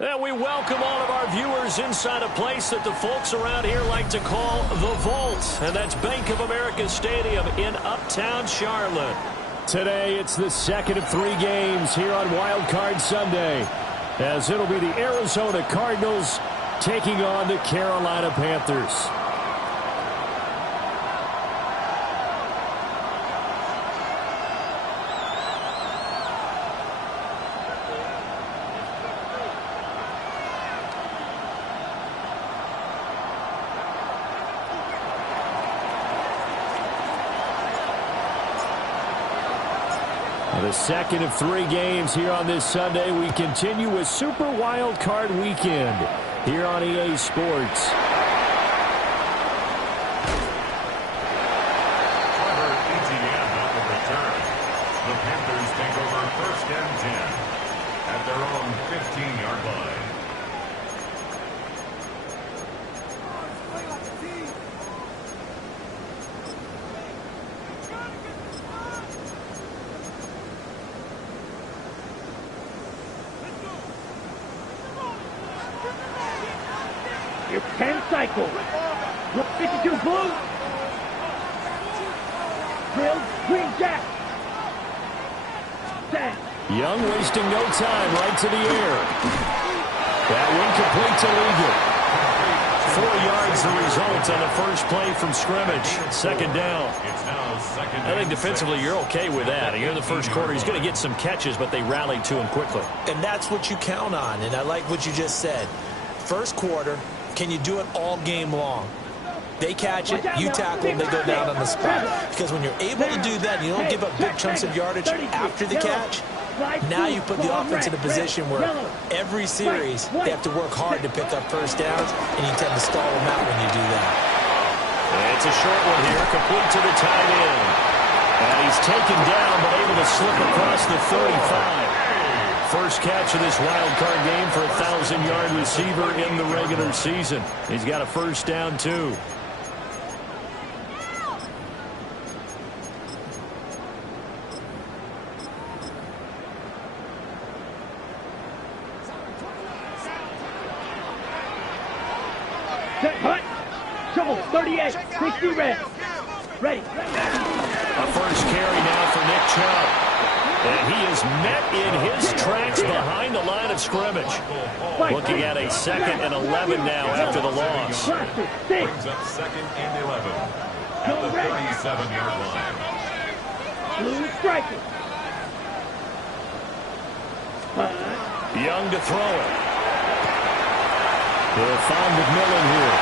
And we welcome all of our viewers inside a place that the folks around here like to call the Vault. And that's Bank of America Stadium in Uptown Charlotte. Today, it's the second of 3 games here on Wild Card Sunday, as it'll be the Arizona Cardinals taking on the Carolina Panthers. The second of 3 games here on this Sunday. We continue with Super Wild Card Weekend here on EA Sports. The Panthers take over 1st and 10 at their own 15-yard line. Your 10 cycle. Look 52 blue. Drill, green jack. 10. Young wasting no time, right to the air. That one complete to Legal. 4 yards the result on the first play from scrimmage. Second down. I think defensively you're okay with that. Here in the first quarter, he's going to get some catches, but they rallied to him quickly. And that's what you count on, and I like what you just said. First quarter, can you do it all game long? They catch it, you tackle them, they go down on the spot. Because when you're able to do that, you don't give up big chunks of yardage after the catch. Now you put the offense in a position where every series they have to work hard to pick up first downs, and you tend to stall them out when you do that. It's a short one here, complete to the tight end. And he's taken down, but able to slip across the 35. First catch of this wild card game for a 1,000-yard receiver in the regular season. He's got a first down, too. Set, hut. Shovel, 38. 60 red. Ready. A first carry now for Nick Chubb. And he is met in his tracks behind the line of scrimmage. Looking at a 2nd and 11 now after the loss. Brings up 2nd and 11 at the 37-yard line. Blue striker. Young to throw it. They'll find McMillan here.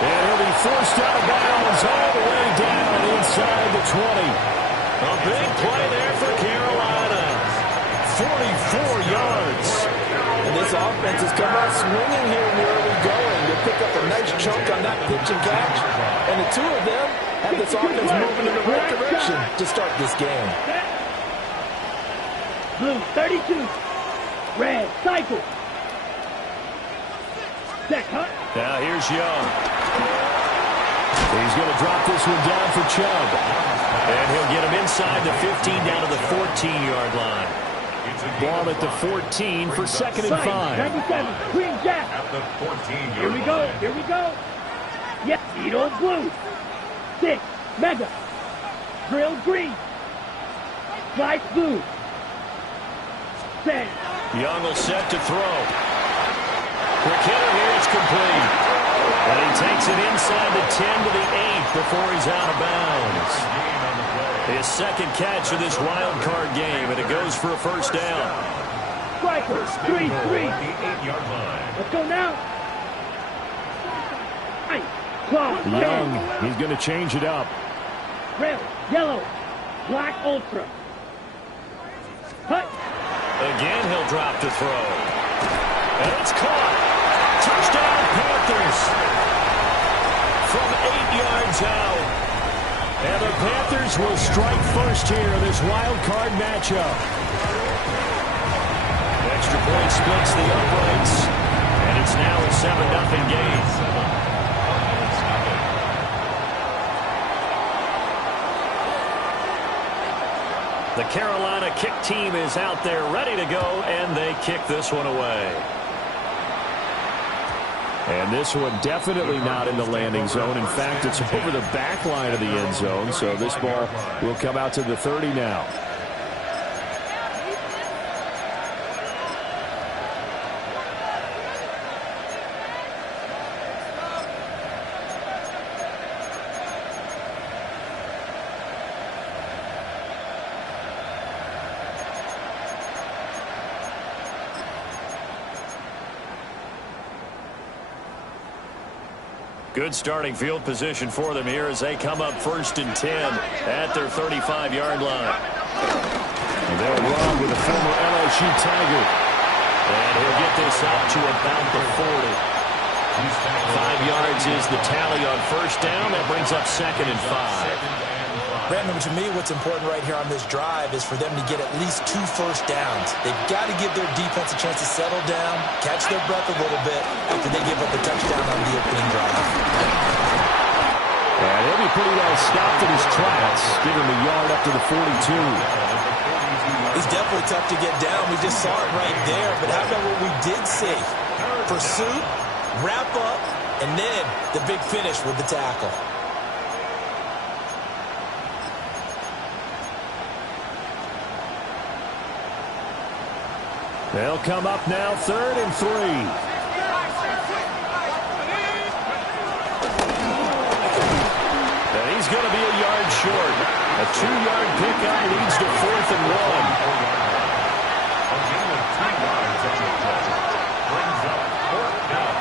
And he'll be forced out of bounds all the way down inside the 20. A big play there for Carolina. 44 yards. And this offense has come out swinging here in the early going. They pick up a nice chunk on that pitch and catch. And the two of them have this offense moving in the right direction to start this game. Blue, 32. Red, cycle. Set, hut. Now here's Young. He's going to drop this one down for Chubb. And he'll get him inside the 15 down to the 14-yard line. Ball at the 14 for 2nd and 5. 97, Green Jack. At the 14-yard Here we go, here we go. Yes, Edo Blue. 6, Mega. Drill Green. Slice Blue. 10. Young will set to throw. Quick hitter here, it's complete. And he takes it inside the 10 to the 8 before he's out of bounds. His second catch of this wild card game, and it goes for a first down. Striker, 3-3. the 8-yard line. Let's go now. Clock, Young, he's going to change it up. Red, yellow, black ultra. Hut. Again, he'll drop to throw. And it's caught. Touchdown, Panthers. From 8 yards out. And the Panthers will strike first here in this wild card matchup. Extra point splits the uprights. And it's now a 7-0 game. The Carolina kick team is out there ready to go, and they kick this one away. And this one definitely not in the landing zone. In fact, it's over the back line of the end zone, so this ball will come out to the 30 now. Good starting field position for them here as they come up 1st and 10 at their 35-yard line. And they'll run with a former LSU Tiger. And he'll get this out to about the 40. 5 yards is the tally on first down. That brings up 2nd and 5. Brandon, to me, what's important right here on this drive is for them to get at least 2 first downs. They've got to give their defense a chance to settle down, catch their breath a little bit after they give up a touchdown on the opening drive. And he'll be pretty well stopped in his tracks, giving him a yard up to the 42. He's definitely tough to get down. We just saw it right there. But how about what we did see? Pursuit, wrap up, and then the big finish with the tackle. They'll come up now 3rd and 3. And he's going to be a yard short. A 2-yard pickup leads to 4th and 1. A gain of 3 yards at your pleasure brings up 4th down.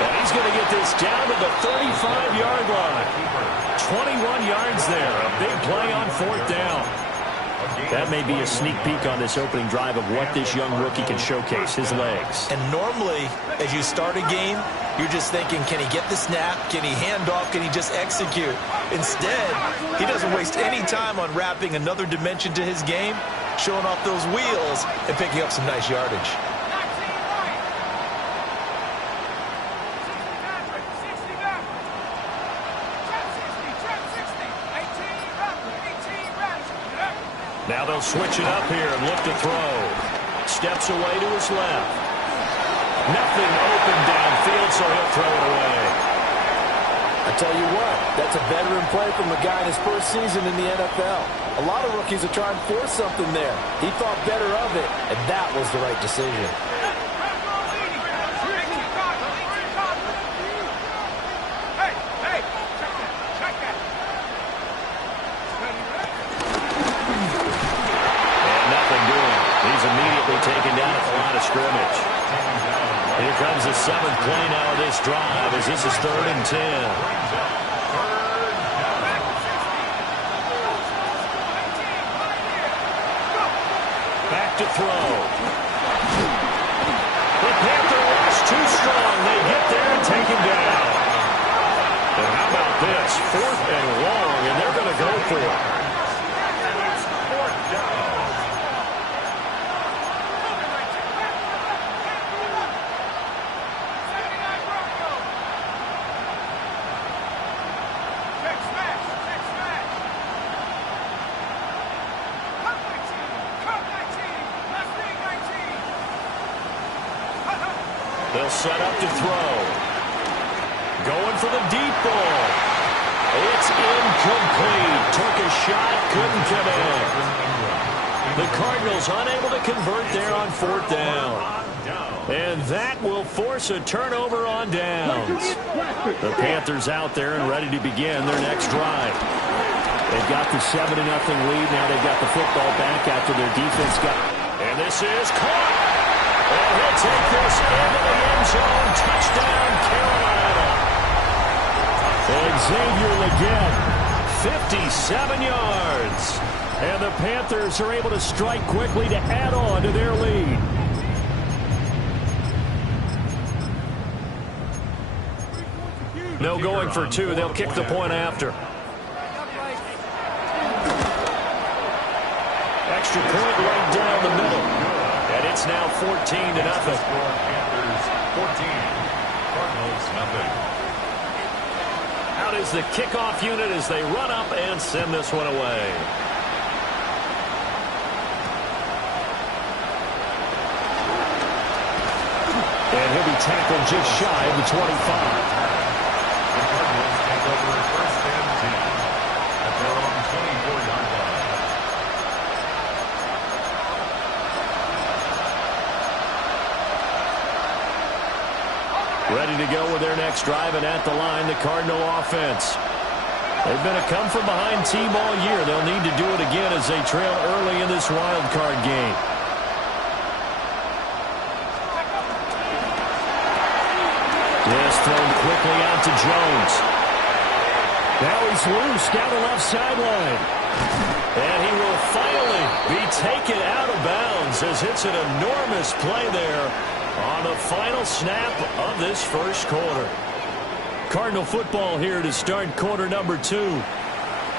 And he's going to get this down to the 35-yard line. 21 yards there. A big play on 4th down. That may be a sneak peek on this opening drive of what this young rookie can showcase, his legs. And normally, as you start a game, you're just thinking, can he get the snap? Can he hand off? Can he just execute? Instead, he doesn't waste any time on wrapping another dimension to his game, showing off those wheels, and picking up some nice yardage. Now they'll switch it up here and look to throw. Steps away to his left. Nothing open downfield, so he'll throw it away. I tell you what, that's a veteran play from a guy in his first season in the NFL. A lot of rookies are trying to force something there. He thought better of it, and that was the right decision. Taken down at the line of scrimmage. Here comes the 7th play now of this drive as this is 3rd and 10. Back to throw. The Panther rush too strong. They get there and take him down. And how about this? 4th and long, and they're going to go for it. 4th down. They'll set up to throw. Going for the deep ball. It's incomplete. Took a shot, couldn't come in. The Cardinals unable to convert there on 4th down. And that will force a turnover on downs. The Panthers out there and ready to begin their next drive. They've got the 7-0 lead. Now they've got the football back after their defense got. And this is caught. And he'll take this into the end zone. Touchdown, Carolina. And Xavier Legette, 57 yards. And the Panthers are able to strike quickly to add on to their lead. No going for 2. They'll kick the point after. Extra point right down the middle. And it's now 14-0. Panthers 14, Cardinals nothing. Out is the kickoff unit as they run up and send this one away. And he'll be tackled just shy of the 25. The Cardinals take over 1st and 10 at their own 24-yard line. Ready to go with their next drive, and at the line, the Cardinal offense. They've been a come-from-behind team all year. They'll need to do it again as they trail early in this wild card game. This thrown quickly out to Jones. Now he's loose down the left sideline. And he will finally be taken out of bounds as it's an enormous play there on the final snap of this first quarter. Cardinal football here to start quarter number 2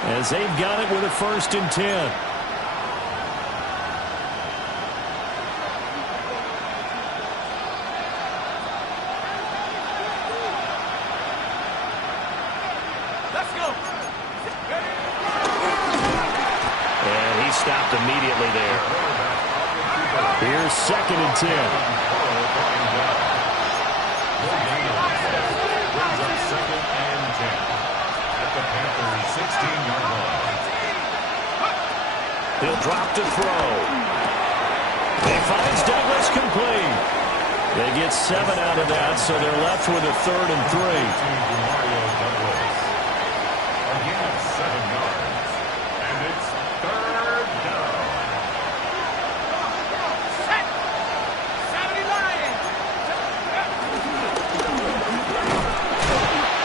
as they've got it with a 1st and 10. Stopped immediately there. Here's 2nd and 10. Brings up 2nd and 10 at the Panthers 16-yard line. He'll drop to throw. He finds Douglas complete. They get 7 out of that, so they're left with a 3rd and 3. Mario Douglas. Again at 7 yards. And it's 3rd down.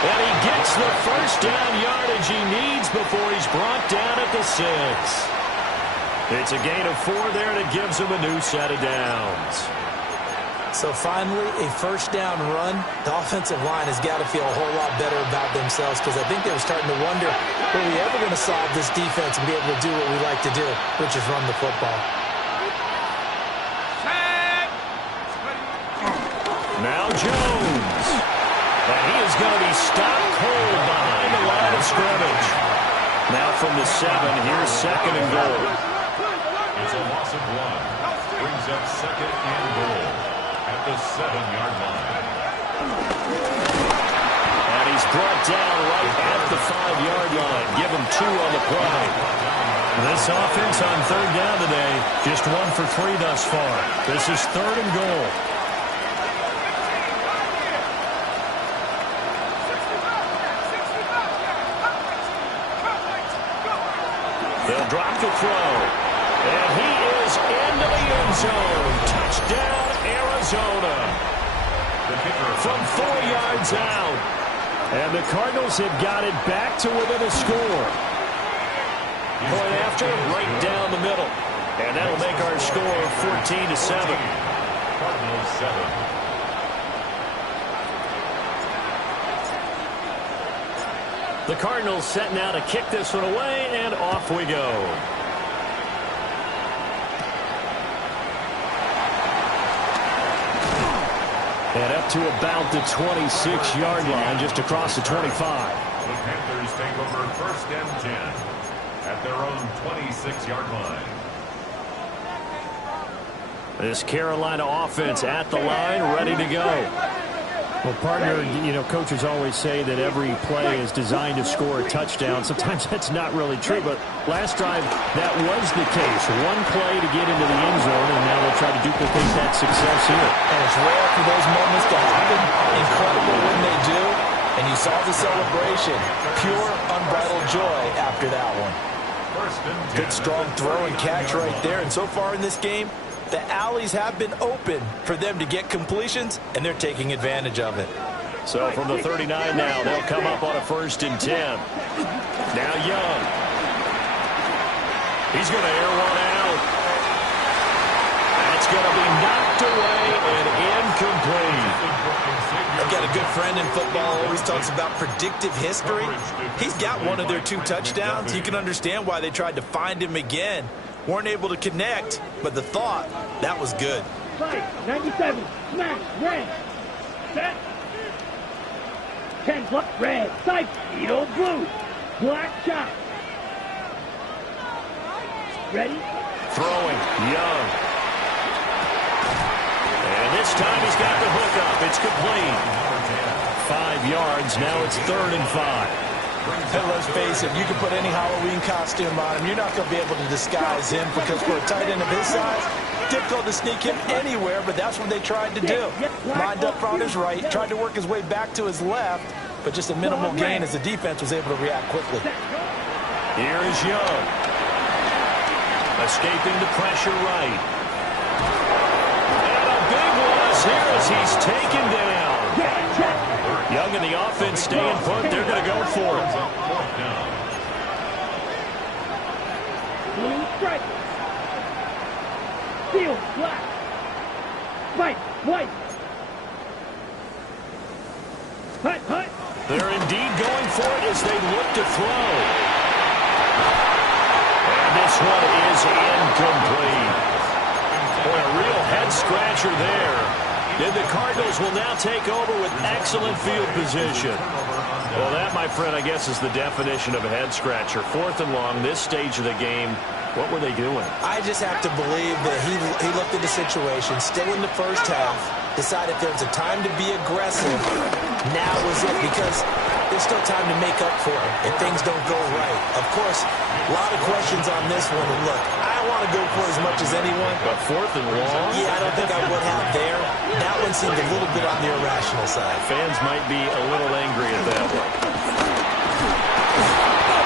And he gets the 1st down yardage he needs before he's brought down at the 6. It's a gain of 4 there that gives him a new set of downs. So finally, a 1st down run. The offensive line has got to feel a whole lot better about themselves because I think they were starting to wonder, are we ever going to solve this defense and be able to do what we like to do, which is run the football. Now Jones. And he is going to be stopped cold behind the line of scrimmage. Now from the 7, here's 2nd and goal. It's a loss of 1. Brings up 2nd and goal at the 7-yard line. And he's brought down right at the 5-yard line. Give him 2 on the play. This offense on 3rd down today, just 1 for 3 thus far. This is 3rd and goal. They'll drop the throw. And he is into the end zone. Touchdown, Arizona. From 4 yards out. And the Cardinals have got it back to within a score. Point after, right down the middle. And that'll make our score 14-7. Cardinals 7. The Cardinals set now to kick this one away, and off we go. And up to about the 26-yard line, just across the 25. The Panthers take over 1st and 10 at their own 26-yard line. This Carolina offense at the line, ready to go. Well, partner, you know, coaches always say that every play is designed to score a touchdown. Sometimes that's not really true, but last drive, that was the case. One play to get into the end zone, and now they'll try to duplicate that success here. And it's rare for those moments to happen. Incredible when they do. And you saw the celebration. Pure, unbridled joy after that one. Good, strong throw and catch right there. And so far in this game, the alleys have been open for them to get completions, and they're taking advantage of it. So from the 39 now, they'll come up on a 1st and 10. Now Young. He's going to air one out. That's going to be knocked away and incomplete. I've got a good friend in football, always talks about predictive history. He's got one of their 2 touchdowns. You can understand why they tried to find him again. Weren't able to connect, but the thought, that was good. 97, smash, red, set, 10 plus, red, side, Edo blue, black shot. Ready? Throwing, Young. And this time he's got the hook up. It's complete. 5 yards, now it's 3rd and 5. And let's face it, you can put any Halloween costume on him. You're not going to be able to disguise him because for a tight end of his size, difficult to sneak him anywhere, but that's what they tried to do. Lined up on his right, tried to work his way back to his left, but just a minimal gain as the defense was able to react quickly. Here is Young. Escaping the pressure right. And a big loss here as he's taken down. Young and the offense staying put. They're going to go for it. Blue stripe. Steel, black. White, white. Hut, hut. They're indeed going for it as they look to throw. And this one is incomplete. Boy, a real head-scratcher there. And the Cardinals will now take over with excellent field position. Well, that, my friend, I guess is the definition of a head-scratcher. 4th and long, this stage of the game. What were they doing? I just have to believe that he looked at the situation, still in the first half, decided there's a time to be aggressive. Now is it, because there's still time to make up for it if things don't go right. Of course, a lot of questions on this one. And look, I don't want to go for as much as anyone. But 4th and long? Yeah, I don't think I would have there. That one seemed a little bit on the irrational side. Fans might be a little angry at that one.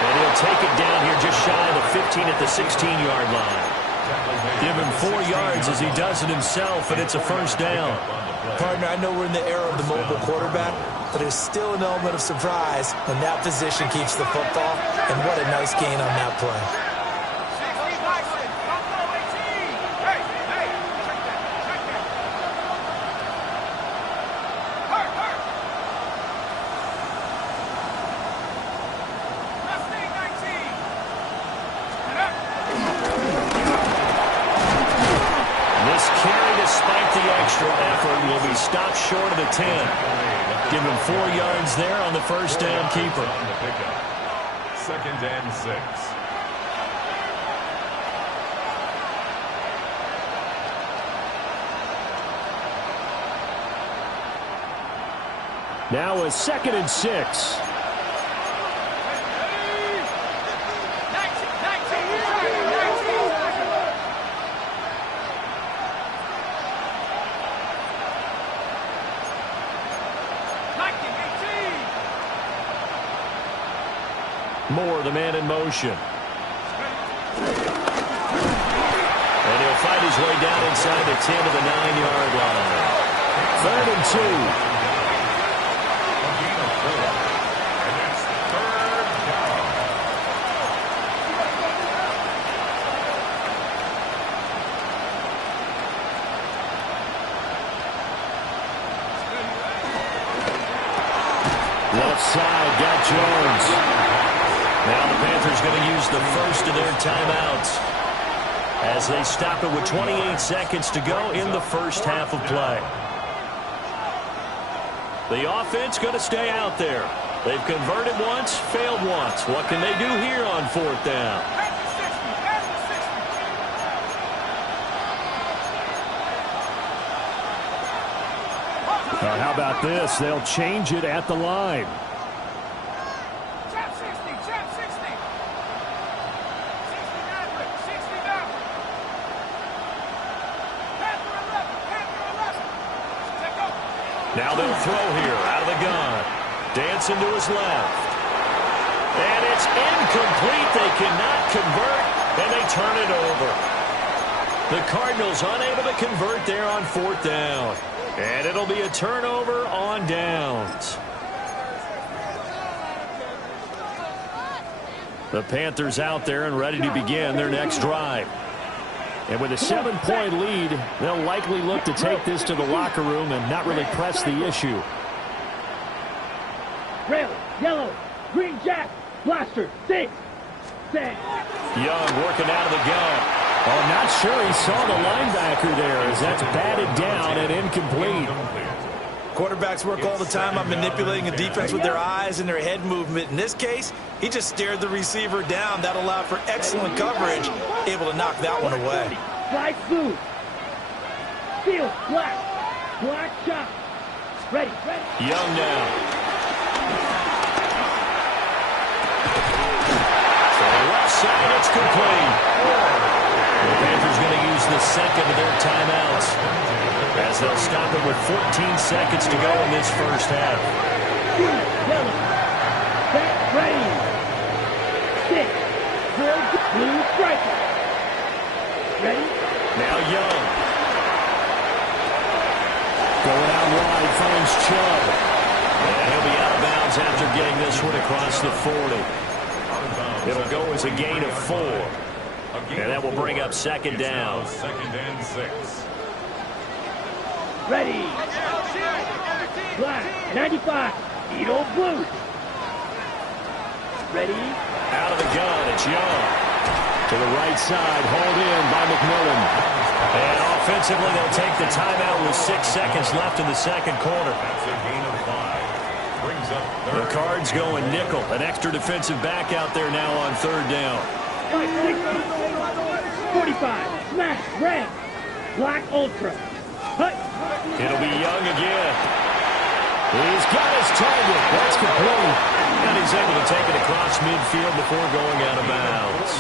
And he'll take it down here just shy of the 15 at the 16-yard line. Give him 4 yards as he does it himself, and it's a 1st down. Partner, I know we're in the era of the mobile quarterback, but there's still an element of surprise when that position keeps the football, and what a nice gain on that play. Will be stopped short of the 10. Give him 4 yards there on the 1st down keeper. 2nd and 6. Now a 2nd and 6. Moore, the man in motion. And he'll fight his way down inside the 10 to the 9-yard line. 3rd and 2. Left side, got Jones. Now the Panthers going to use the first of their timeouts as they stop it with 28 seconds to go in the first half of play. The offense going to stay out there. They've converted once, failed once. What can they do here on 4th down? How about this? They'll change it at the line. Chap 60, chap 60. 60 Maverick, 60 Maverick. Panther 11, Panther 11. Check up. Now they'll throw here out of the gun. Dancing to his left. And it's incomplete. They cannot convert, and they turn it over. The Cardinals unable to convert there on 4th down. And it'll be a turnover on downs. The Panthers out there and ready to begin their next drive. And with a 7-point lead, they'll likely look to take this to the locker room and not really press the issue. Red, yellow, green jack, blaster, 6, 6. Young working out of the gun. Oh, not sure he saw the linebacker there as that's batted down and incomplete. Quarterbacks work all the time on manipulating a defense with their eyes and their head movement. In this case, he just stared the receiver down. That allowed for excellent coverage, able to knock that one away. Fly blue. Field, black. Black shot. Ready, ready. Young now. To the left side, it's complete. The Panthers going to use the second of their timeouts as they'll stop it with 14 seconds to go in this first half. Yellow. Set, ready. 6. Blue striker. Ready? Now Young. Going out wide, finds Chubb. And he'll be out of bounds after getting this one across the 40. It'll go as a gain of 4. And that will bring up 2nd down. 2nd and 6. Ready. Black, 95. Eagle blue. Ready. Out of the gun, it's Young. To the right side, hauled in by McMillan. And offensively, they'll take the timeout with 6 seconds left in the second quarter. That's a gain of 5. Brings up The 3rd. Cards going nickel. An extra defensive back out there now on 3rd down. 45. Smash. Red. Black ultra. Hut. It'll be Young again. He's got his target. That's complete. And he's able to take it across midfield before going out of bounds.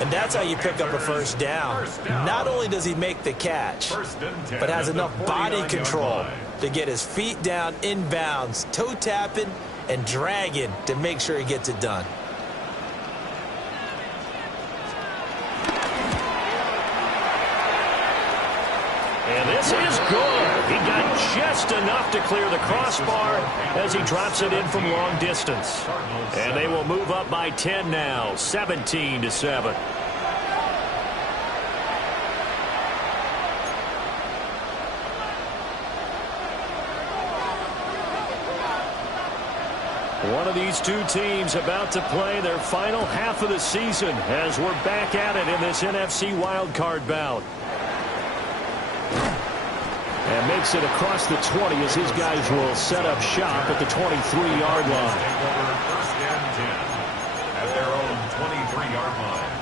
And that's how you pick up a first down. Not only does he make the catch, but has enough body control to get his feet down inbounds, toe tapping and dragging to make sure he gets it done. And this is good. He got just enough to clear the crossbar as he drops it in from long distance. And they will move up by 10 now, 17-7. One of these two teams about to play their final half of the season as we're back at it in this NFC wildcard bout. And makes it across the 20 as his guys will set up shop at the 23-yard line. First and 10 at their own 23-yard line.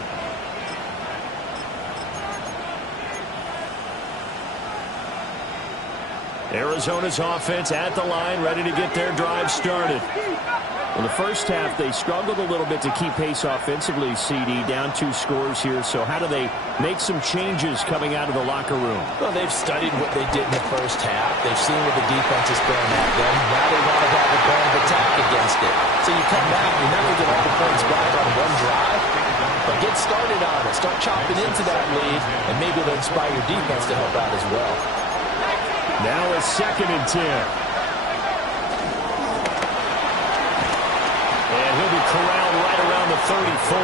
Arizona's offense at the line, ready to get their drive started. In the first half, they struggled a little bit to keep pace offensively, CD, down 2 scores here. So how do they make some changes coming out of the locker room? Well, they've studied what they did in the first half. They've seen what the defense is throwing at them. Now they want to have a plan of attack against it. So you come back, you never get all the points back on one drive, but get started on it. Start chopping into that lead, and maybe it'll inspire your defense to help out as well. Now it's 2nd and 10. And he'll be corralled right around the 34.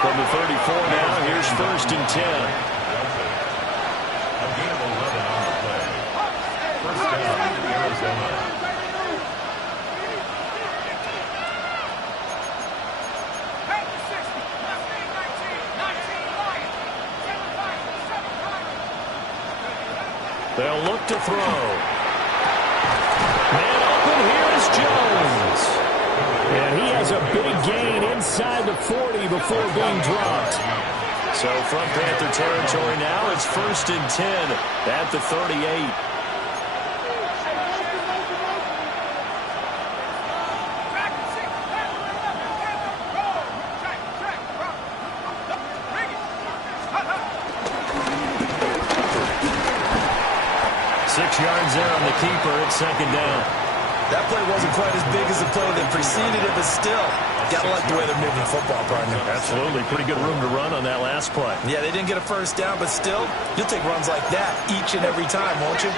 From the 34 now, here's 1st and 10. A gain of 11 on the play. First down, Arizona. Panther 60. Left wing 19. 19 Lion. 7 Tiger. 7 Tiger. They'll look to throw. Man open, here's Jones. And he has a big gain inside the 40 before being dropped. So from Panther territory now, it's 1st and 10 at the 38. yards there on the keeper. It's second down. That play wasn't quite as big as the play that preceded it, but still, gotta like the way they're moving football, partner. Absolutely. Pretty good room to run on that last play. Yeah, they didn't get a first down, but still, you'll take runs like that each and every time, won't you?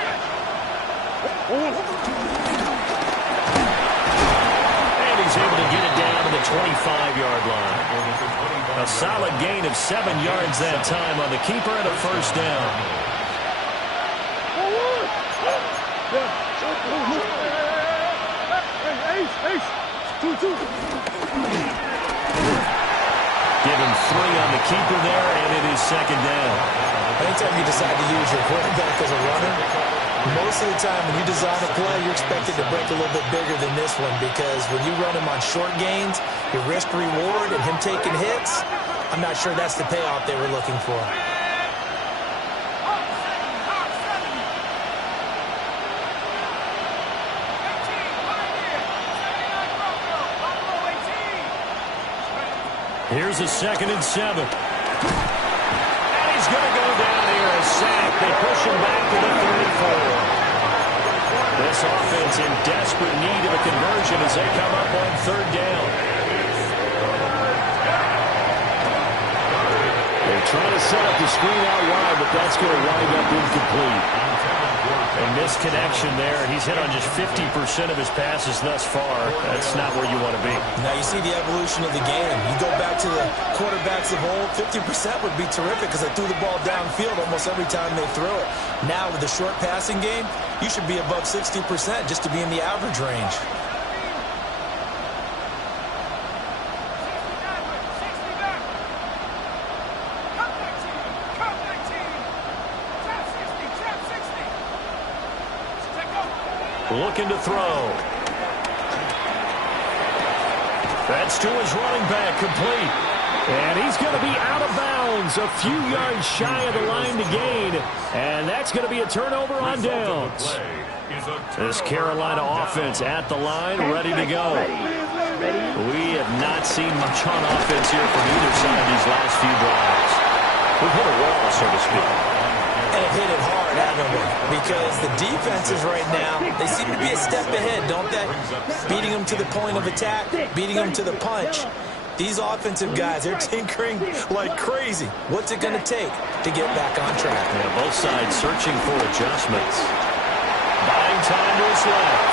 And he's able to get it down to the 25-yard line. A solid gain of 7 yards that time on the keeper and a first down. Give him 3 on the keeper there, and it is second down. Anytime you decide to use your quarterback as a runner, most of the time when you design a play, you're expected to break a little bit bigger than this one, because when you run him on short gains, your risk-reward and him taking hits, I'm not sure that's the payoff they were looking for. Here's a 2nd and 7. And he's going to go down here, a sack. They push him back to the 34. This offense in desperate need of a conversion as they come up on 3rd down. They're trying to set up the screen out wide, but that's going to wind up incomplete. A misconnection there, and he's hit on just 50% of his passes thus far. That's not where you want to be. Now you see the evolution of the game. You go back to the quarterbacks of old, 50% would be terrific because they threw the ball downfield almost every time they threw it. Now with the short passing game, you should be above 60% just to be in the average range. Looking to throw. That's to his running back, complete. And he's going to be out of bounds, a few yards shy of the line to gain. And that's going to be a turnover on downs. This Carolina offense at the line, ready to go. We have not seen much on offense here from either side of these last few drives. We've hit a wall, so to speak. And have hit it hard, haven't we? Because the defenses right now, they seem to be a step ahead, don't they? Beating them to the point of attack, beating them to the punch. These offensive guys, they're tinkering like crazy. What's it going to take to get back on track? Yeah, both sides searching for adjustments. Buying time to his left.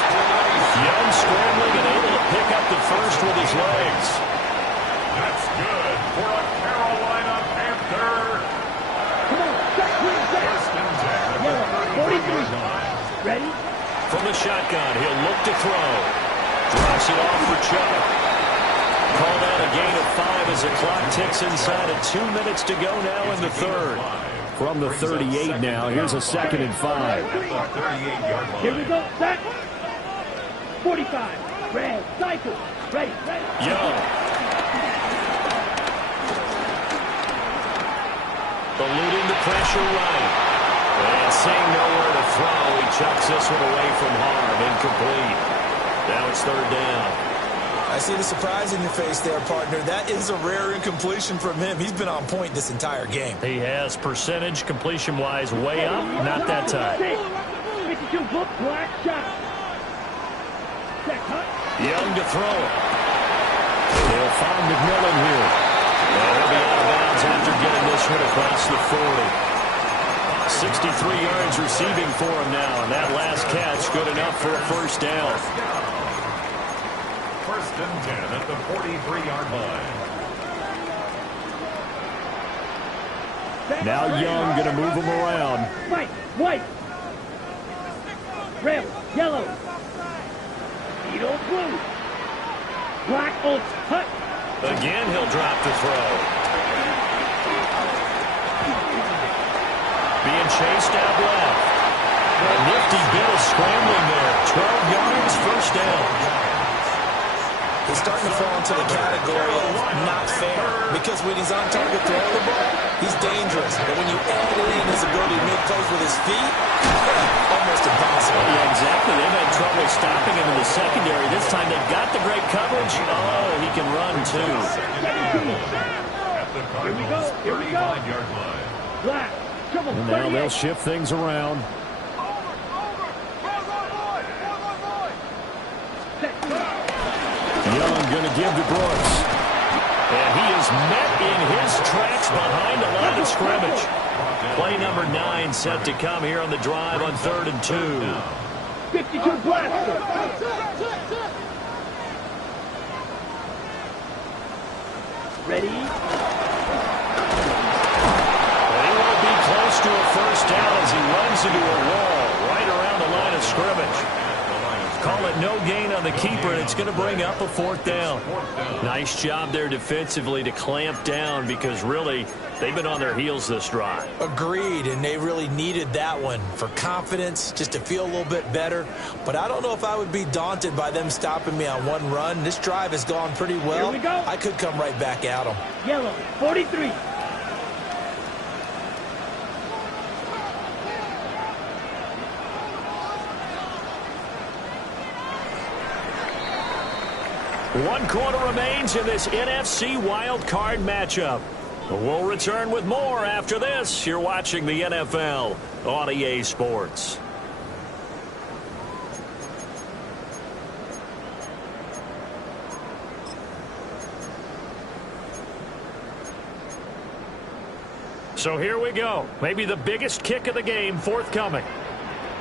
Young scrambling and able to pick up the first with his legs. That's good for a Carolina Panther. Ready? From the shotgun, he'll look to throw. Drops it off for Chubb. Called out a gain of 5 as the clock ticks inside of 2 minutes to go now in the 3rd. From the 38 now, here's a 2nd and 5. Here we go, set. 45. Red, cycle. Ready. Young. Eluding the pressure right. And seeing nowhere to throw, he chucks this one away from harm. Incomplete. Now it's 3rd down. I see the surprise in your face there, partner. That is a rare incompletion from him. He's been on point this entire game. He has percentage completion-wise way up. Not that time. 52 book, black shot. Young to throw it. They'll find McMillan here. And he'll be out of bounds after getting this one across the 40. 63 yards receiving for him now, and that last catch good enough for a first down. 1st and 10 at the 43-yard line. Now Young going to move him around. White. Red, yellow. Beetle, blue. Black, old, hut. Again, he'll drop the throw. Being chased out left. A nifty bit of scrambling there. 12 yards, first down. He's starting to fall into the category of not fair, because when he's on target throwing the ball, he's dangerous. But when you add in his ability to make plays with his feet, almost impossible. Yeah, exactly. They've had trouble stopping him in the secondary. This time they've got the great coverage. Oh, he can run, too. Here we go. 35-yard line. Black. And now they'll shift things around. going to give to Brooks. And he is met in his tracks behind the line of scrimmage. Play number 9 set to come here on the drive on 3rd and 2. 52 Blaster. Ready? And he won't be close to a first down as he runs into a wall right around the line of scrimmage. Call it no gain on the keeper, and it's going to bring up a 4th down. Nice job there defensively to clamp down because really they've been on their heels this drive. Agreed, and they really needed that one for confidence, just to feel a little bit better. But I don't know if I would be daunted by them stopping me on one run. This drive has gone pretty well. Here we go. I could come right back at them. Yellow, 43. One quarter remains in this NFC Wild Card matchup. We'll return with more after this. You're watching the NFL on EA Sports. So here we go. Maybe the biggest kick of the game forthcoming.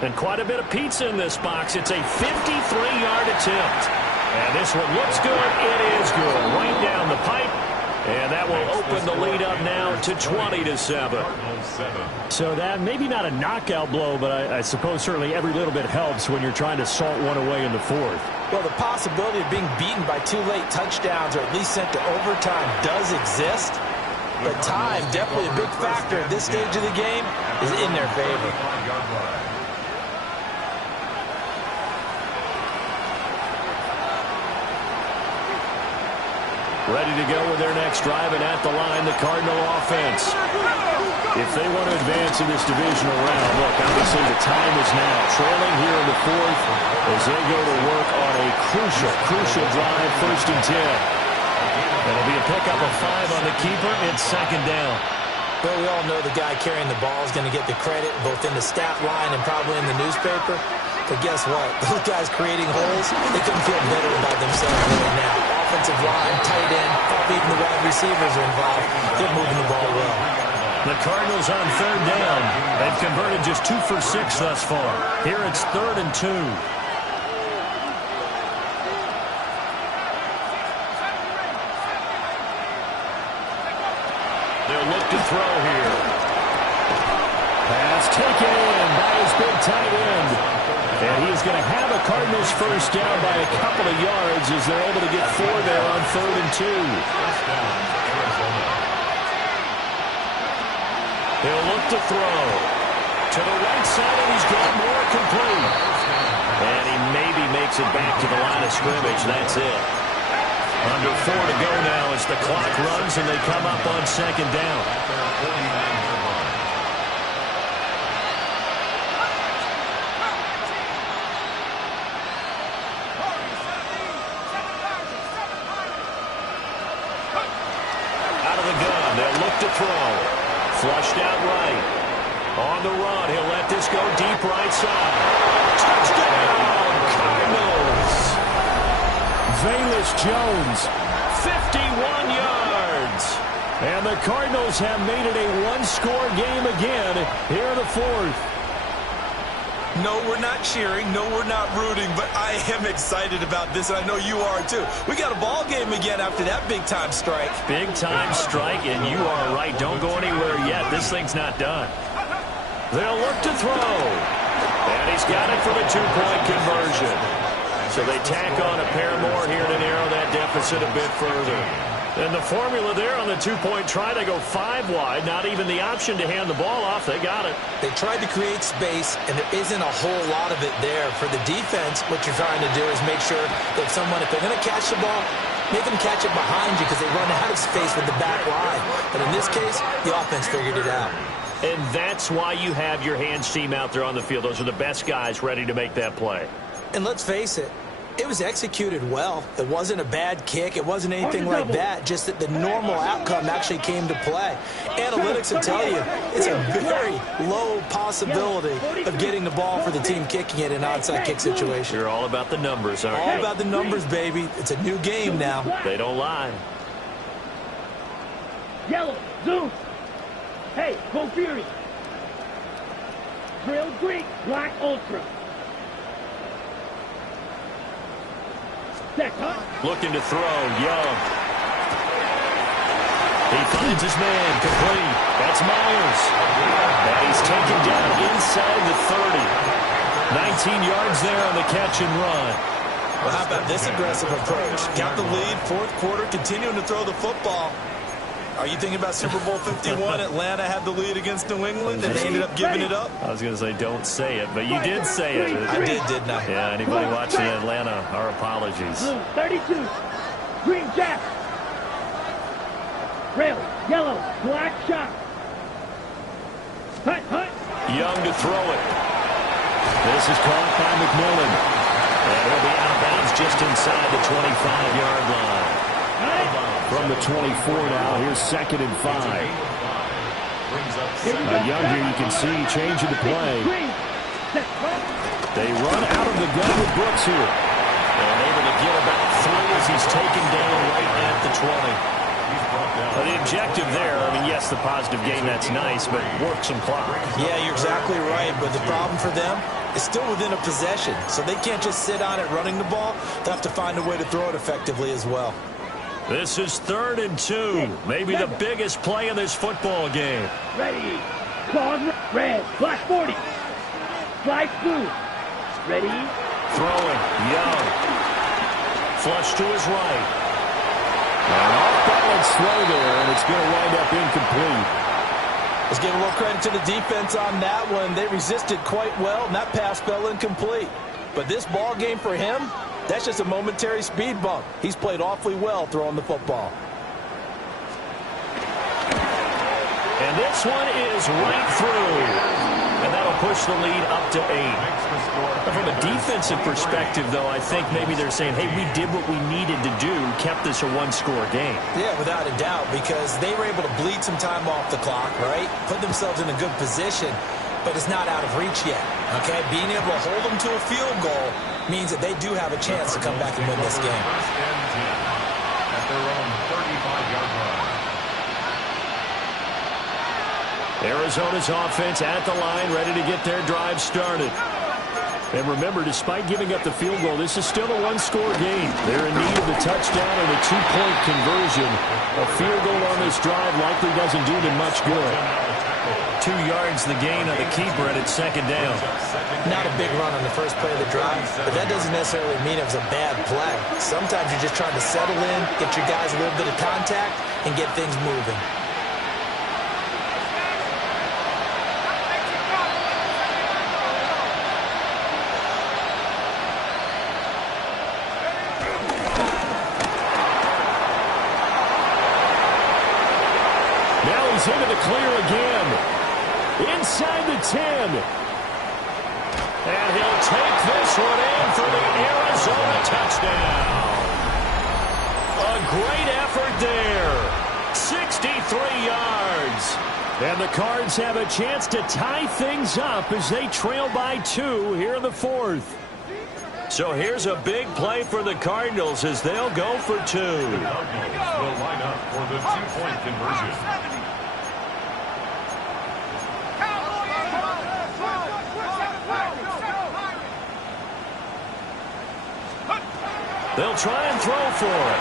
And quite a bit of pizza in this box. It's a 53-yard attempt. And this one looks good. It is good. Right down the pipe. And that will open the lead up now to 20-7. So that maybe not a knockout blow, but I suppose certainly every little bit helps when you're trying to salt one away in the 4th. Well, the possibility of being beaten by 2 late touchdowns or at least sent to overtime does exist. But time, definitely a big factor at this stage of the game, is in their favor. Ready to go with their next drive, and at the line, the Cardinal offense. If they want to advance in this divisional round, look, obviously the time is now. Trailing here in the 4th as they go to work on a crucial drive, 1st and 10. It'll be a pickup of 5 on the keeper. It's 2nd down. But we all know the guy carrying the ball is going to get the credit both in the stat line and probably in the newspaper. But guess what? Those guys creating holes, they couldn't feel better about themselves really now. Offensive line, tight end, probably even the wide receivers are involved. They're moving the ball well. The Cardinals on 3rd down. They've converted just 2 for 6 thus far. Here it's 3rd and 2. They'll look to throw here. Pass taken in by his big tight end. And he is going to have a Cardinals first down by a couple of yards as they're able to get 4 there on 3rd and 2. He'll look to throw. To the right side, and he's got more complete. And he maybe makes it back to the line of scrimmage. That's it. Under 4 to go now as the clock runs and they come up on 2nd down. To throw. Flushed out right. On the run. He'll let this go deep right side. Touchdown, Cardinals. Velus Jones. 51 yards. And the Cardinals have made it a one-score game again here in the 4th. No, we're not cheering. No, we're not rooting. But I am excited about this, and I know you are too. We got a ball game again after that big-time strike. Big-time strike, and you are right. Don't go anywhere yet. This thing's not done. They'll look to throw. And he's got it for the 2-point conversion. So they tack on a pair more here to narrow that deficit a bit further. And the formula there on the 2-point try, they go 5 wide. Not even the option to hand the ball off. They got it. They tried to create space, and there isn't a whole lot of it there. For the defense, what you're trying to do is make sure that if they're going to catch the ball, make them catch it behind you because they run out of space with the back line. But in this case, the offense figured it out. And that's why you have your hands team out there on the field. Those are the best guys ready to make that play. And let's face it, It was executed well. It wasn't a bad kick. It wasn't anything like that, just that the normal outcome actually came to play. Analytics will tell you it's a very low possibility of getting the ball for the team kicking it in an onside kick situation. You're all about the numbers, aren't you? All about the numbers, baby. It's a new game now. They don't lie. Yellow, Zeus. Hey, go Fury. Drill Greek, Black Ultra. Set, huh? Looking to throw, Young. He finds his man, complete. That's Myers. And he's taken down inside the 30. 19 yards there on the catch and run. Well, how about this aggressive approach? Got the lead, fourth quarter, continuing to throw the football. Are you thinking about Super Bowl 51? Atlanta had the lead against New England, and they ended up giving it up? I was going to say, don't say it, but you did say it. I did, didn't I? Yeah, anybody watching Atlanta, our apologies. Blue, 32. Green Jack. Red, yellow, black shot. Hut, hut. Young to throw it. This is caught by McMillan. And it'll be out of bounds just inside the 25-yard line. From the 24 now, here's 2nd and 5. Young here, you can see, changing the play. They run out of the gun with Brooks here. And able to get about 3 as he's taken down right at the 20. The objective there, I mean, yes, the positive game, that's nice, but work some clock. Yeah, you're exactly right, but the problem for them is still within a possession, so they can't just sit on it running the ball. They'll have to find a way to throw it effectively as well. This is 3rd and 2, maybe the biggest play in this football game. Ready. Claws red. Black 40. Flash blue. Ready. Throwing. Young. Flush to his right. And off-balance throw there, and it's going to wind up incomplete. Let's give a little credit to the defense on that one. They resisted quite well, and that pass fell incomplete. But this ball game for him, that's just a momentary speed bump. He's played awfully well throwing the football. And this one is right through. And that'll push the lead up to 8. From a defensive perspective, though, I think maybe they're saying, hey, we did what we needed to do, kept this a one-score game. Yeah, without a doubt, because they were able to bleed some time off the clock, right? Put themselves in a good position, but it's not out of reach yet, okay? Being able to hold them to a field goal means that they do have a chance to come back and win this game. At their own 35-yard line. Arizona's offense at the line, ready to get their drive started. And remember, despite giving up the field goal, this is still a one-score game. They're in need of the touchdown and a two-point conversion. A field goal on this drive likely doesn't do them much good. 2 yards the gain on the keeper, and it's 2nd down. Not a big run on the first play of the drive, but that doesn't necessarily mean it was a bad play. Sometimes you're just trying to settle in, get your guys a little bit of contact, and get things moving. Into the clear again. Inside the 10. And he'll take this one in for the Arizona touchdown. A great effort there. 63 yards. And the Cards have a chance to tie things up as they trail by 2 here in the 4th. So here's a big play for the Cardinals as they'll go for 2. The Cardinals will line up for the two-point conversion. They'll try and throw for it.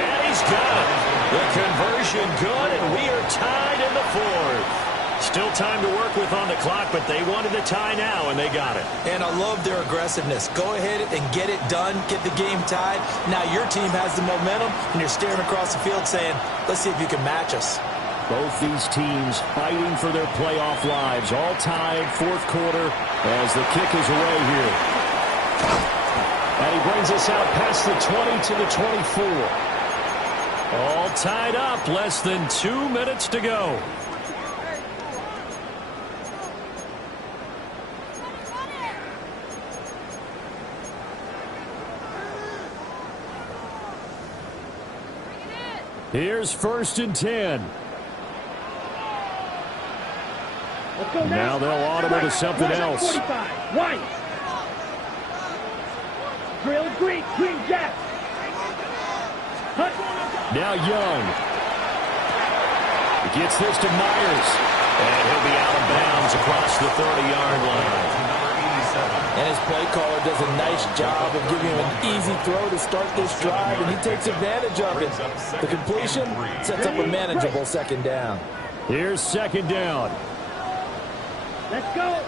And he's got it. The conversion good, and we are tied in the 4th. Still time to work with on the clock, but they wanted the tie now, and they got it. And I love their aggressiveness. Go ahead and get it done, get the game tied. Now your team has the momentum, and you're staring across the field saying, let's see if you can match us. Both these teams fighting for their playoff lives. All tied, 4th quarter, as the kick is away here. And he brings us out past the 20 to the 24. All tied up, less than 2 minutes to go. Here's 1st and 10. Let's go Now they'll audible to something else. 45. White. Drill green. Green jack. Hut. Now Young. He gets this to Myers. And he'll be out of bounds across the 30-yard line. And his play caller does a nice job of giving him an easy throw to start this drive, and he takes advantage of it. The completion sets up a manageable 2nd down. Here's 2nd down. Let's go.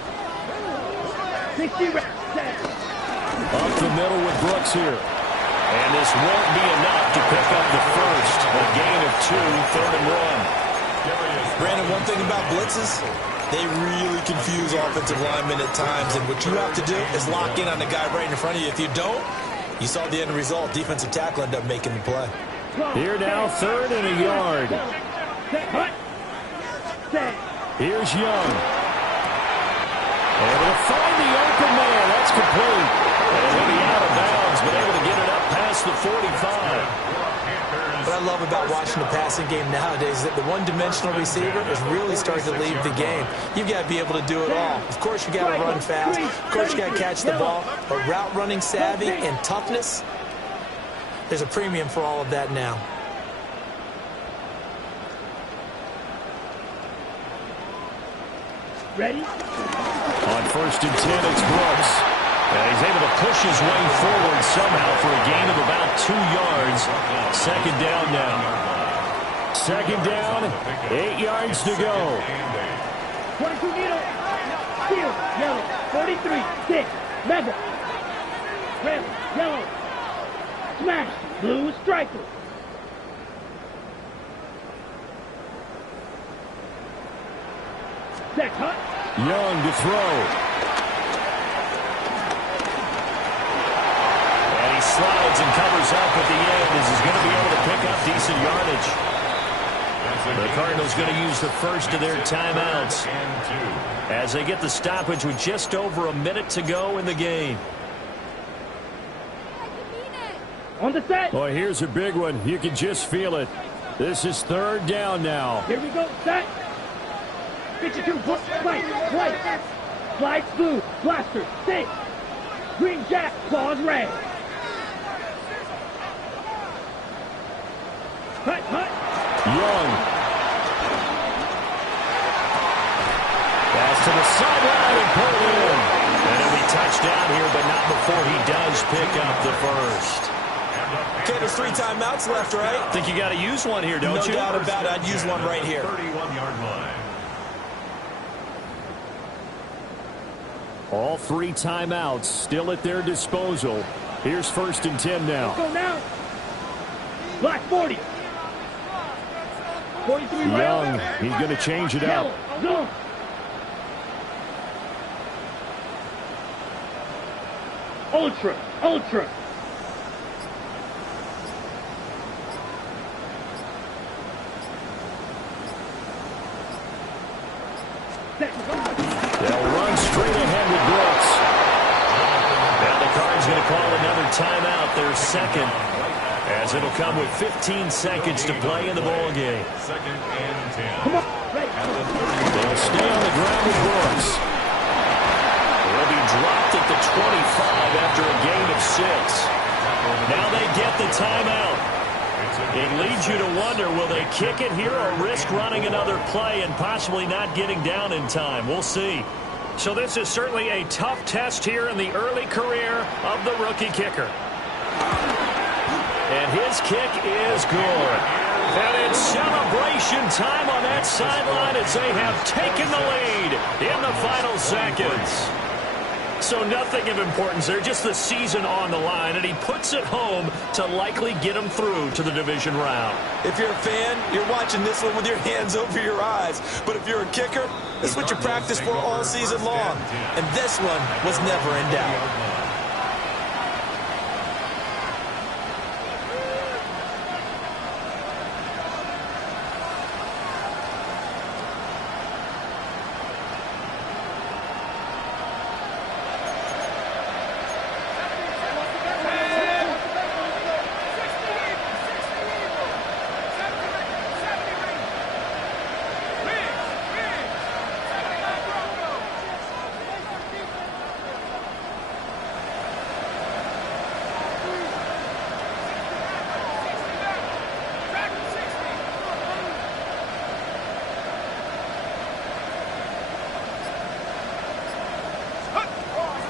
60 reps. Up the middle with Brooks here. And this won't be enough to pick up the first. A gain of 2, 3rd and 1. Brandon, one thing about blitzes, they really confuse offensive linemen at times, and what you have to do is lock in on the guy right in front of you. If you don't, you saw the end result. Defensive tackle ended up making the play. Here now, 3rd and a yard. Here's Young. Able to find the open man. That's complete. And he'll be out of bounds, but able to get it up past the 45. What I love about watching the passing game nowadays is that the one-dimensional receiver is really starting to leave the game. You've got to be able to do it all. Of course, you got to run fast. Of course, you got to catch the ball. But route running savvy and toughness, there's a premium for all of that now. Ready? On 1st and 10, it's Brooks. And he's able to push his way forward somehow for a gain of about 2 yards. 2nd down now. 2nd down, 8 yards to go. 22 needle. Steel. Yellow. 43. 6. Mega. Red. Yellow. Smash. Blue striker. Set cut. Young to throw. Slides and covers up at the end as he's going to be able to pick up decent yardage. The Cardinals going to use the first of their timeouts as they get the stoppage with just over a minute to go in the game. On the set. Boy, here's a big one. You can just feel it. This is 3rd down now. Here we go. Set. 52. White. Slides blue. Blaster. 6. Green jack. Claws red. Hut. Young. Pass to the sideline and pulled in. And he'll be touchdown here, but not before he does pick up the first. Okay, there's 3 timeouts left, right? I think you got to use one here, don't you? No doubt about it. I'd use one right here. 31-yard line. All 3 timeouts still at their disposal. Here's 1st and 10 now. Go now. Black 40. 43 Young, he's going to change it up. Zone. Ultra. They'll run straight ahead with Brooks. Now the Cards going to call another timeout, their second, as it'll come with 15 seconds to play in the ball game. 2nd and 10. Come on. They'll stay on the ground with Brooks. He'll be dropped at the 25 after a gain of 6. Now they get the timeout. It leads you to wonder, will they kick it here or risk running another play and possibly not getting down in time? We'll see. So this is certainly a tough test here in the early career of the rookie kicker. And his kick is good. And it's celebration time on that sideline as they have taken the lead in the final seconds. So nothing of importance there, just the season on the line, and he puts it home to likely get him through to the division round. If you're a fan, you're watching this one with your hands over your eyes. But if you're a kicker, this is what you practice for all season long. And this one was never in doubt.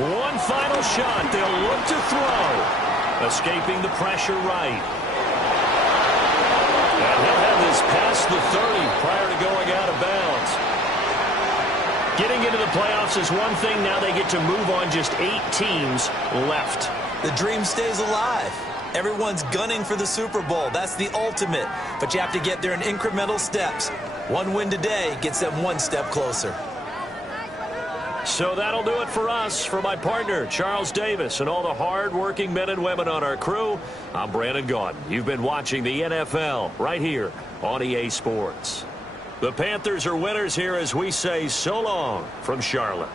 One final shot. They'll look to throw. Escaping the pressure right. And he'll have this past the 30 prior to going out of bounds. Getting into the playoffs is one thing. Now they get to move on. Just 8 teams left. The dream stays alive. Everyone's gunning for the Super Bowl. That's the ultimate. But you have to get there in incremental steps. One win today gets them one step closer. So that'll do it for us. For my partner, Charles Davis, and all the hard-working men and women on our crew, I'm Brandon Gaudin. You've been watching the NFL right here on EA Sports. The Panthers are winners here as we say so long from Charlotte.